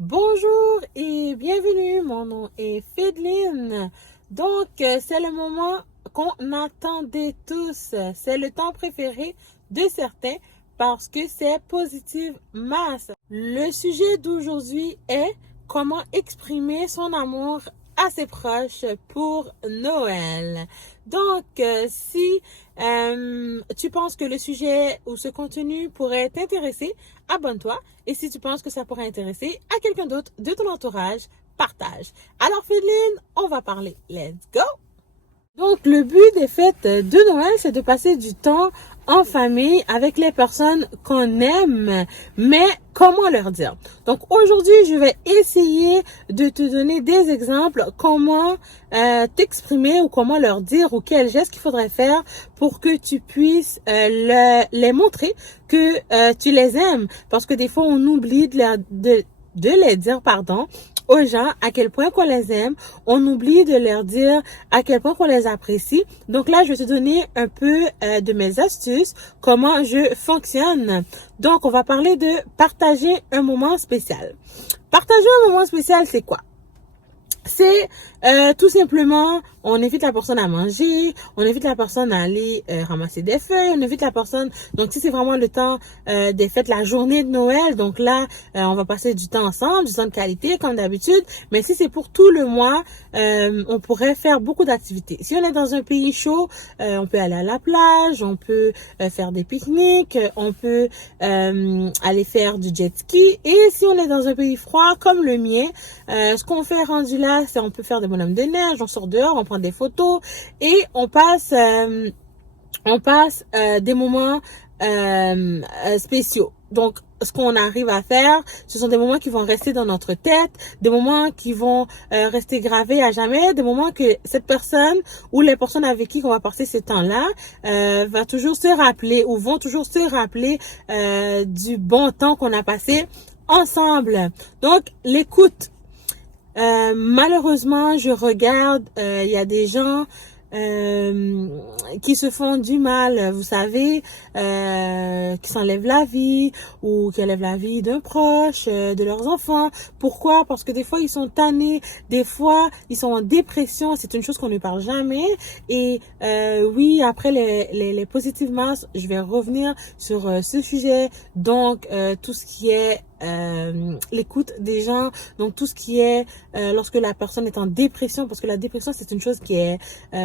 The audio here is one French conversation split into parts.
Bonjour et bienvenue, mon nom est Fedeline. C'est le moment qu'on attendait tous. C'est le temps préféré de certains parce que c'est Positive Mass. Le sujet d'aujourd'hui est comment exprimer son amour à ses proches pour Noël. Si tu penses que le sujet ou ce contenu pourrait t'intéresser, abonne-toi. Et si tu penses que ça pourrait intéresser à quelqu'un d'autre de ton entourage, partage. Alors, Féline, on va parler. Let's go! Le but des fêtes de Noël, c'est de passer du temps en famille avec les personnes qu'on aime, mais comment leur dire? Aujourd'hui, je vais essayer de te donner des exemples comment t'exprimer ou comment leur dire ou quel geste qu'il faudrait faire pour que tu puisses les montrer que tu les aimes. Parce que des fois, on oublie de les dire, aux gens à quel point qu'on les aime. On oublie de leur dire à quel point qu'on les apprécie. Donc là, je vais te donner un peu de mes astuces, comment je fonctionne. On va parler de partager un moment spécial. Partager un moment spécial, c'est quoi? C'est tout simplement, on invite la personne à manger, on invite la personne à aller ramasser des feuilles, on invite la personne, donc si c'est vraiment le temps des fêtes, la journée de Noël, donc là, on va passer du temps ensemble, du temps de qualité comme d'habitude, mais si c'est pour tout le mois, on pourrait faire beaucoup d'activités. Si on est dans un pays chaud, on peut aller à la plage, on peut faire des pique-niques, on peut aller faire du jet ski, et si on est dans un pays froid comme le mien, ce qu'on fait rendu là, c'est on peut faire des bonhommes de neige, on sort dehors, on prend des photos et on passe des moments spéciaux. Donc, ce qu'on arrive à faire, ce sont des moments qui vont rester dans notre tête, des moments qui vont rester gravés à jamais, des moments que cette personne ou les personnes avec qui on va passer ce temps-là va toujours se rappeler ou vont toujours se rappeler du bon temps qu'on a passé ensemble. Donc, l'écoute. Malheureusement, je regarde, il y a des gens qui se font du mal, vous savez, qui s'enlèvent la vie ou qui enlèvent la vie d'un proche, de leurs enfants. Pourquoi? Parce que des fois, ils sont tannés, des fois, ils sont en dépression. C'est une chose qu'on ne parle jamais. Et oui, après les positives masses, je vais revenir sur ce sujet. Tout ce qui est l'écoute des gens, donc tout ce qui est lorsque la personne est en dépression, parce que la dépression c'est une chose qui est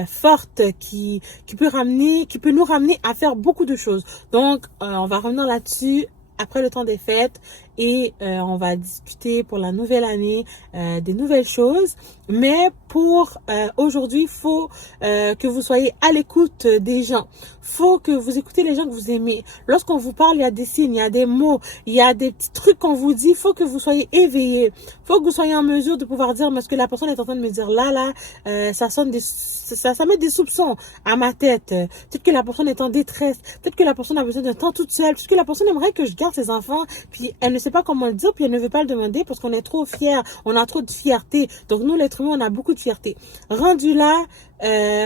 forte, qui peut nous ramener à faire beaucoup de choses. On va revenir là-dessus après le temps des fêtes et on va discuter pour la nouvelle année des nouvelles choses. Mais pour aujourd'hui, il faut que vous soyez à l'écoute des gens. Faut que vous écoutez les gens que vous aimez. Lorsqu'on vous parle, il y a des signes, il y a des mots, il y a des petits trucs qu'on vous dit. Faut que vous soyez éveillés. Faut que vous soyez en mesure de pouvoir dire, mais ce que la personne est en train de me dire là, ça sonne ça met des soupçons à ma tête. Peut-être que la personne est en détresse. Peut-être que la personne a besoin d'un temps toute seule. Peut-être que la personne aimerait que je garde ses enfants. Puis elle ne sait pas comment le dire. Puis elle ne veut pas le demander parce qu'on est trop fiers. On a trop de fierté. Donc nous, l'être humain, on a beaucoup de fierté. Rendu là,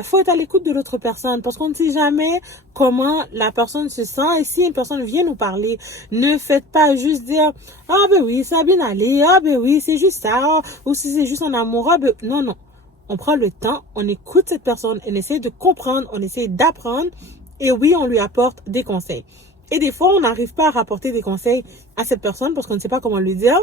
faut être à l'écoute de l'autre personne parce qu'on ne sait jamais comment la personne se sent. Et si une personne vient nous parler, ne faites pas juste dire ah ben oui, ça a bien allé, ah ben oui, c'est juste ça, ou si c'est juste un amour, ah ben non. On prend le temps, on écoute cette personne, on essaie de comprendre, on essaie d'apprendre et oui, on lui apporte des conseils. Et des fois, on n'arrive pas à rapporter des conseils à cette personne parce qu'on ne sait pas comment lui dire.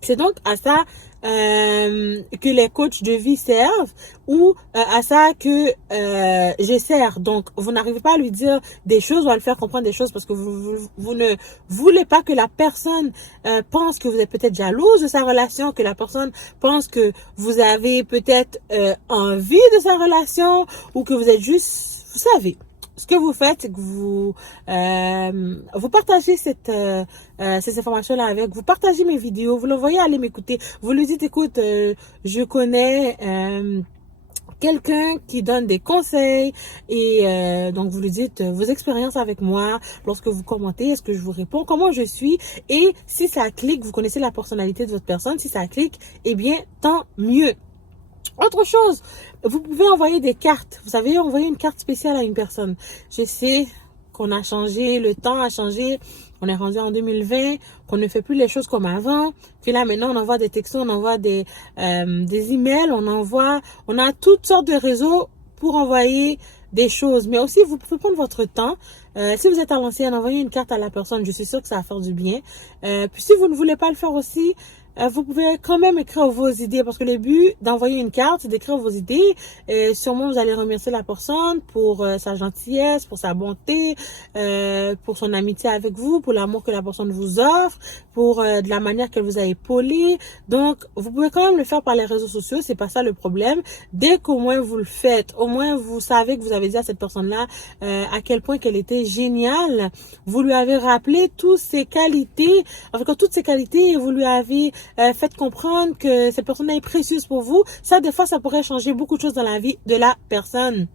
C'est donc à ça que les coachs de vie servent ou à ça que je sers. Donc, vous n'arrivez pas à lui dire des choses ou à lui faire comprendre des choses parce que vous ne voulez pas que la personne pense que vous êtes peut-être jalouse de sa relation, que la personne pense que vous avez peut-être envie de sa relation ou que vous êtes juste, vous savez. Ce que vous faites, c'est que vous partagez ces informations-là avec, vous partagez mes vidéos, vous l'envoyez aller m'écouter, vous lui dites, écoute, je connais quelqu'un qui donne des conseils et donc vous lui dites vos expériences avec moi, lorsque vous commentez, est-ce que je vous réponds, comment je suis et si ça clique, vous connaissez la personnalité de votre personne, si ça clique, eh bien, tant mieux. Autre chose, vous pouvez envoyer des cartes. Vous savez, envoyer une carte spéciale à une personne. Je sais qu'on a changé, le temps a changé. on est rendu en 2020, qu'on ne fait plus les choses comme avant. Puis là, maintenant, on envoie des textos, on envoie des emails, on a toutes sortes de réseaux pour envoyer des choses. Mais aussi, vous pouvez prendre votre temps. Si vous êtes à l'ancienne, envoyez une carte à la personne. Je suis sûre que ça va faire du bien. Puis si vous ne voulez pas le faire aussi, vous pouvez quand même écrire vos idées parce que le but d'envoyer une carte, c'est d'écrire vos idées. Et sûrement, vous allez remercier la personne pour sa gentillesse, pour sa bonté, pour son amitié avec vous, pour l'amour que la personne vous offre, pour de la manière qu'elle vous a épaulé. Donc, vous pouvez quand même le faire par les réseaux sociaux. C'est pas ça le problème. Dès qu'au moins vous le faites, au moins vous savez que vous avez dit à cette personne-là à quel point qu'elle était géniale. Vous lui avez rappelé toutes ses qualités. En fait, toutes ses qualités, vous lui avez faites comprendre que cette personne est précieuse pour vous. Ça, des fois, ça pourrait changer beaucoup de choses dans la vie de la personne.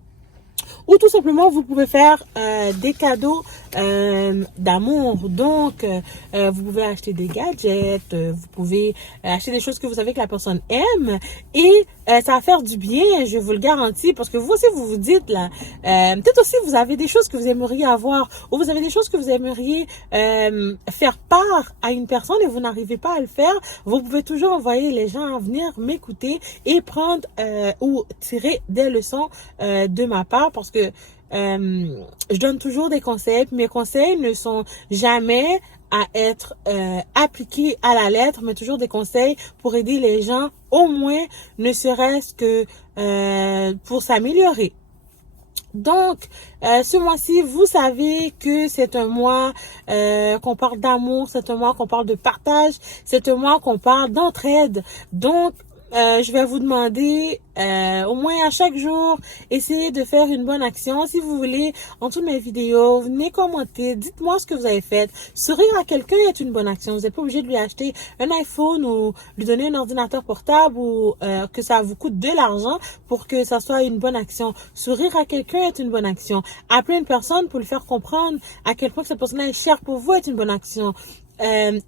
Ou tout simplement, vous pouvez faire des cadeaux d'amour. Donc, vous pouvez acheter des gadgets, vous pouvez acheter des choses que vous savez que la personne aime. Et ça va faire du bien, je vous le garantis. Parce que vous aussi, vous vous dites là, peut-être aussi vous avez des choses que vous aimeriez avoir. Ou vous avez des choses que vous aimeriez faire part à une personne et vous n'arrivez pas à le faire. Vous pouvez toujours envoyer les gens à venir m'écouter et prendre ou tirer des leçons de ma part. Parce que je donne toujours des conseils. Mes conseils ne sont jamais à être appliqués à la lettre, mais toujours des conseils pour aider les gens, au moins, ne serait-ce que pour s'améliorer. Donc, ce mois-ci, vous savez que c'est un mois qu'on parle d'amour, c'est un mois qu'on parle de partage, c'est un mois qu'on parle d'entraide. Donc, je vais vous demander au moins à chaque jour, essayez de faire une bonne action. Si vous voulez, en dessous de mes vidéos, venez commenter, dites-moi ce que vous avez fait. Sourire à quelqu'un est une bonne action. Vous n'êtes pas obligé de lui acheter un iPhone ou lui donner un ordinateur portable ou que ça vous coûte de l'argent pour que ça soit une bonne action. Sourire à quelqu'un est une bonne action. Appeler une personne pour lui faire comprendre à quel point cette personne est chère pour vous est une bonne action.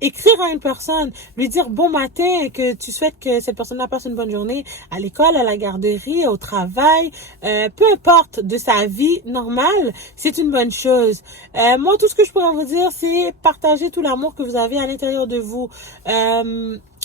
Écrire à une personne, lui dire bon matin, que tu souhaites que cette personne passe une bonne journée à l'école, à la garderie, au travail, peu importe de sa vie normale, c'est une bonne chose. Moi, tout ce que je pourrais vous dire, c'est partager tout l'amour que vous avez à l'intérieur de vous.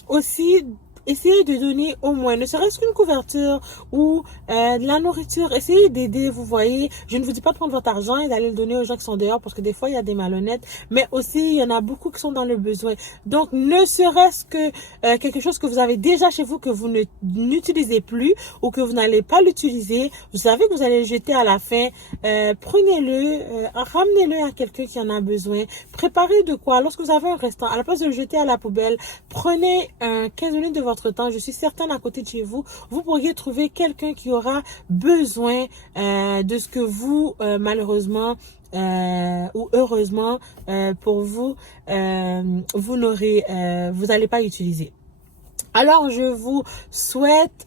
Aussi, essayez de donner au moins, ne serait-ce qu'une couverture ou de la nourriture. Essayez d'aider, vous voyez. Je ne vous dis pas de prendre votre argent et d'aller le donner aux gens qui sont dehors parce que des fois, il y a des malhonnêtes. Mais aussi, il y en a beaucoup qui sont dans le besoin. Donc, ne serait-ce que quelque chose que vous avez déjà chez vous que vous n'utilisez plus ou que vous n'allez pas l'utiliser. Vous savez que vous allez le jeter à la fin. Prenez-le, ramenez-le à quelqu'un qui en a besoin. Préparez de quoi. Lorsque vous avez un restant, à la place de le jeter à la poubelle, prenez 15 minutes de votre temps, je suis certaine à côté de chez vous, vous pourriez trouver quelqu'un qui aura besoin de ce que vous, malheureusement, ou heureusement pour vous, vous n'allez pas utiliser. Alors, je vous souhaite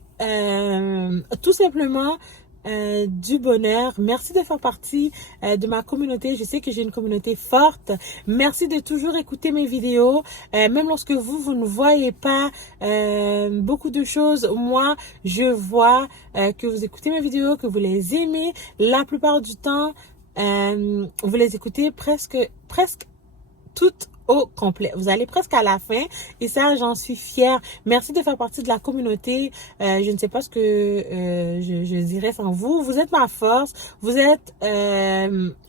tout simplement du bonheur. Merci de faire partie de ma communauté. Je sais que j'ai une communauté forte. Merci de toujours écouter mes vidéos. Même lorsque vous ne voyez pas beaucoup de choses, moi, je vois que vous écoutez mes vidéos, que vous les aimez. La plupart du temps, vous les écoutez presque toutes au complet. Vous allez presque à la fin et ça, j'en suis fière. Merci de faire partie de la communauté. Je ne sais pas ce que je dirais sans vous. Vous êtes ma force. Vous êtes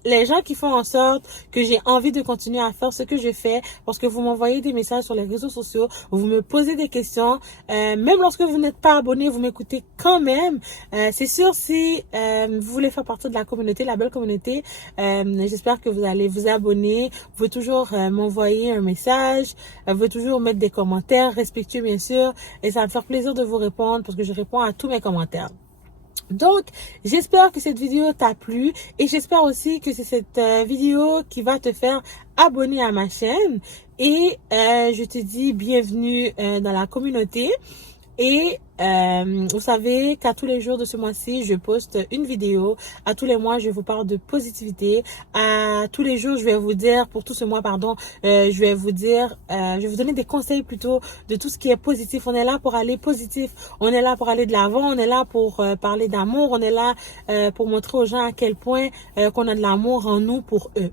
les gens qui font en sorte que j'ai envie de continuer à faire ce que je fais parce que vous m'envoyez des messages sur les réseaux sociaux. Vous me posez des questions. Même lorsque vous n'êtes pas abonné, vous m'écoutez quand même. C'est sûr, si vous voulez faire partie de la communauté, la belle communauté, j'espère que vous allez vous abonner. Vous pouvez toujours m'envoyer un message, vous pouvez toujours mettre des commentaires respectueux bien sûr et ça va me faire plaisir de vous répondre parce que je réponds à tous mes commentaires. Donc, j'espère que cette vidéo t'a plu et j'espère aussi que c'est cette vidéo qui va te faire abonner à ma chaîne et je te dis bienvenue dans la communauté. Et vous savez qu'à tous les jours de ce mois-ci, je poste une vidéo. À tous les mois, je vous parle de positivité. À tous les jours, je vais vous dire, pour tout ce mois, pardon, je vais vous donner des conseils plutôt de tout ce qui est positif. On est là pour aller positif. On est là pour aller de l'avant. On est là pour parler d'amour. On est là pour montrer aux gens à quel point qu'on a de l'amour en nous pour eux.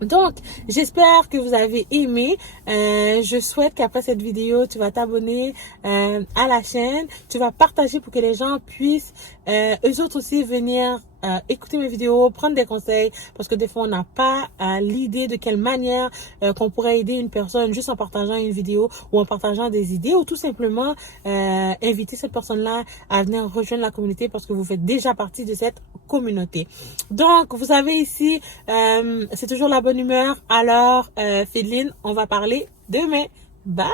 Donc, j'espère que vous avez aimé. Je souhaite qu'après cette vidéo, tu vas t'abonner à la chaîne. Tu vas partager pour que les gens puissent, eux autres aussi, venir écouter mes vidéos, prendre des conseils. Parce que des fois, on n'a pas l'idée de quelle manière qu'on pourrait aider une personne juste en partageant une vidéo ou en partageant des idées. Ou tout simplement, inviter cette personne-là à venir rejoindre la communauté parce que vous faites déjà partie de cette communauté. Donc, vous savez ici, c'est toujours la bonne humeur. Alors, Féline, on va parler demain. Bye!